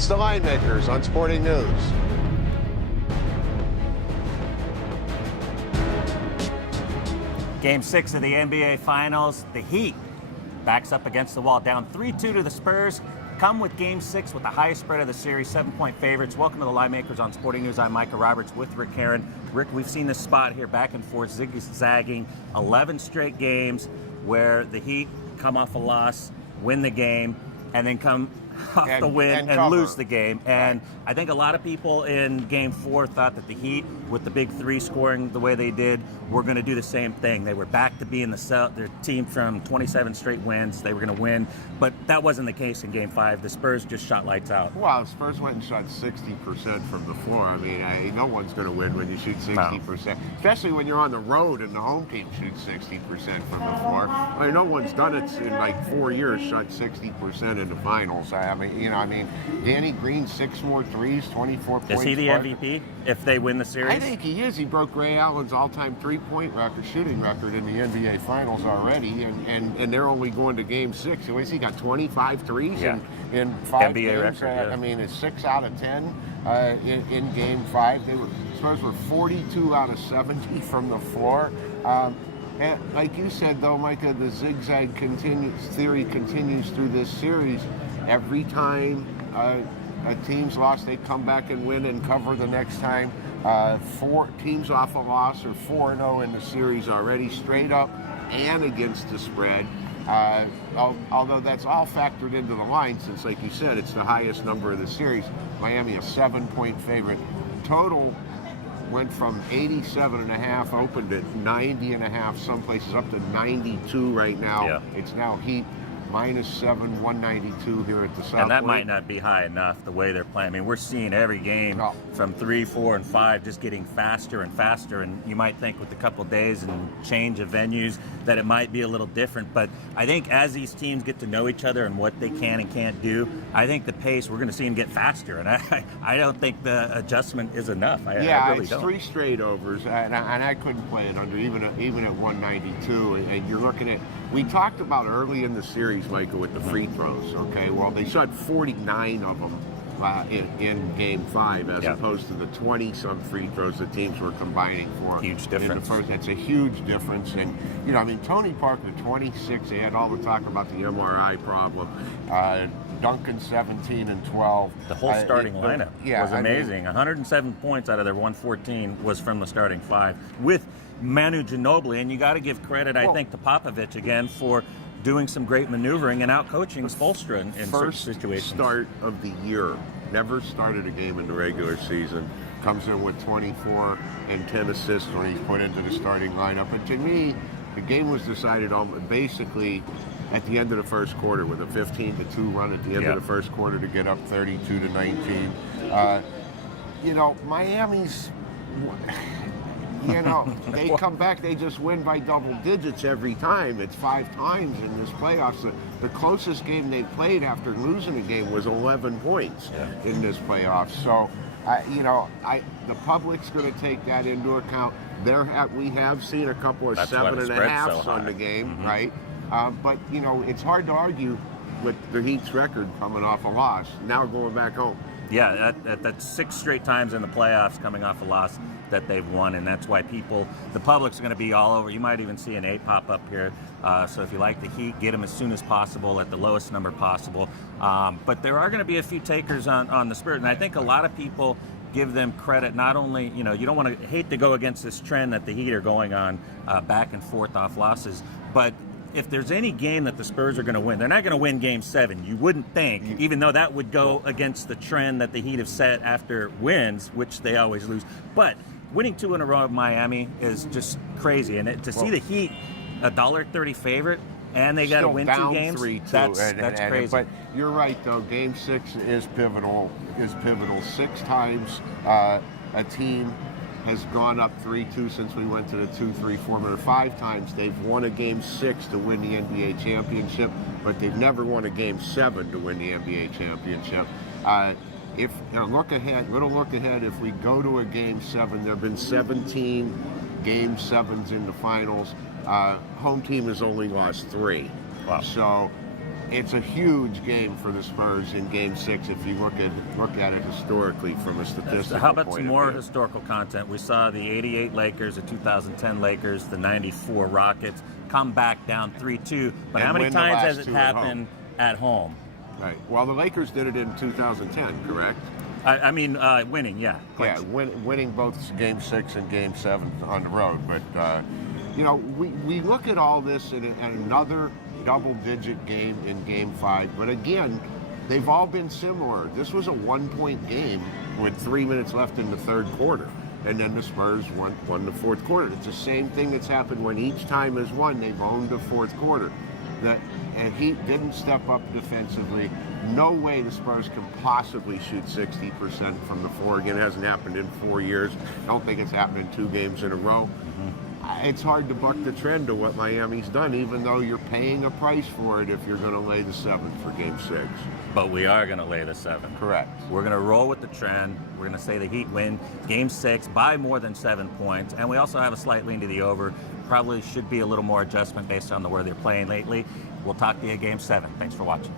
It's the Linemakers on Sporting News. Game 6 of the NBA Finals. The Heat backs up against the wall, down 3-2 to the Spurs. Come with Game 6 with the highest spread of the series, 7-point favorites. Welcome to the Linemakers on Sporting News. I'm Micah Roberts with Rick Herron. Rick, we've seen this spot here back and forth, zigzagging, 11 straight games where the Heat come off a loss, win the game, and then come off the win and lose the game. And I think a lot of people in Game 4 thought that the Heat, with the big three scoring the way they did, were going to do the same thing. They were back to being their team from 27 straight wins. They were going to win, but that wasn't the case in Game 5. The Spurs just shot lights out. Well, Spurs went and shot 60% from the floor. I mean, no one's going to win when you shoot 60%, especially when you're on the road and the home team shoots 60% from the floor. I mean, no one's done it in like 4 years, shot 60% in the finals. I mean, Danny Green, 6 more threes, 24 points. Is he the MVP if they win the series? I think he is. He broke Ray Allen's all-time three-point shooting record in the NBA Finals already, and they're only going to Game 6. So he got 25 threes in 5 NBA games. record, I mean, it's 6 out of 10 in Game 5. Spurs were 42 out of 70 from the floor. And like you said, though, Micah, the zigzag theory continues through this series. Every time a team's lost, they come back and win and cover the next time. 4 teams off a loss are 4-0 in the series already, straight up and against the spread. Although that's all factored into the line, since, like you said, it's the highest number of the series. Miami, a 7-point favorite. Total went from 87.5, opened at 90.5, some places up to 92 right now. Yeah. It's now Heat -7, 192 here at the South. And that might not be high enough the way they're playing. I mean, we're seeing every game from 3, 4, and 5 just getting faster and faster. And you might think with a couple of days and change of venues that it might be a little different. But I think as these teams get to know each other and what they can and can't do, I think the pace, we're going to see them get faster. And I don't think the adjustment is enough. I really it's don't. 3 straight overs, and I couldn't play it under, even at 192. And you're looking at, we talked about early in the series, Micah, with the free throws, okay? Well, they shot 49 of them in Game 5 as opposed to the 20-some free throws the teams were combining for. Huge difference. That's a huge difference. And, Tony Parker, 26, they had all the talk about the MRI problem. Duncan, 17 and 12. The whole starting lineup was amazing. 107 points out of their 114 was from the starting 5 with Manu Ginobili. And you got to give credit, I think, to Popovich again for doing some great maneuvering and out-coaching Spoelstra in certain situations. Start of the year. Never started a game in the regular season. Comes in with 24 and 10 assists when he's put into the starting lineup. And to me, the game was decided on basically at the end of the first quarter with a 15-2 run at the end of the first quarter to get up 32-19. Miami's... they come back, they just win by double digits every time. It's 5 times in this playoffs. The closest game they played after losing a game was 11 points in this playoffs. So, the public's going to take that into account. We have seen a couple of 7.5s on the game, right? But, it's hard to argue with the Heat's record coming off a loss. Now going back home. Yeah, that's 6 straight times in the playoffs coming off a loss that they've won, and that's why the public's going to be all over. You might even see an 8 pop up here. So if you like the Heat, get them as soon as possible at the lowest number possible. But there are going to be a few takers on the Spurs, and I think a lot of people give them credit. Not only, you don't want to hate to go against this trend that the Heat are going on back and forth off losses, but if there's any game that the Spurs are going to win, they're not going to win Game 7. You wouldn't think, even though that would go against the trend that the Heat have set after wins, which they always lose. But winning 2 in a row of Miami is just crazy. And to see the Heat $1.30 favorite, and they got to win 2 games, 3-2. That's crazy. But you're right, though. Game 6 is pivotal. 6 times a team has gone up 3-2 since we went to the 2-3 format. 5 times they've won a Game 6 to win the NBA championship, but they've never won a Game 7 to win the NBA championship. If look ahead, if we go to a Game 7, there have been 17 Game 7s in the finals. Home team has only lost 3. Wow. So it's a huge game for the Spurs in Game 6 if you look at it historically from a statistical How about point some of more view. historical content? We saw the 88 Lakers, the 2010 Lakers, the 94 Rockets come back down 3-2. But And how many win the times last has it two at happened at home? Right. Well, the Lakers did it in 2010, correct? I mean, winning, yeah. Yeah, winning both Game 6 and Game 7 on the road. But, you know, we look at all this in another double-digit game in Game 5. But again, they've all been similar. This was a one-point game with 3 minutes left in the third quarter. And then the Spurs won the fourth quarter. It's the same thing that's happened when each time is won, they've owned the fourth quarter. And Heat didn't step up defensively. No way the Spurs can possibly shoot 60% from the floor. Again, it hasn't happened in 4 years. I don't think it's happened in 2 games in a row. It's hard to buck the trend of what Miami's done, even though you're paying a price for it if you're going to lay the 7 for Game 6. But we are going to lay the 7. Correct. We're going to roll with the trend. We're going to say the Heat win Game 6 by more than 7 points. And we also have a slight lean to the over. Probably should be a little more adjustment based on where they're playing lately. We'll talk to you at Game 7. Thanks for watching.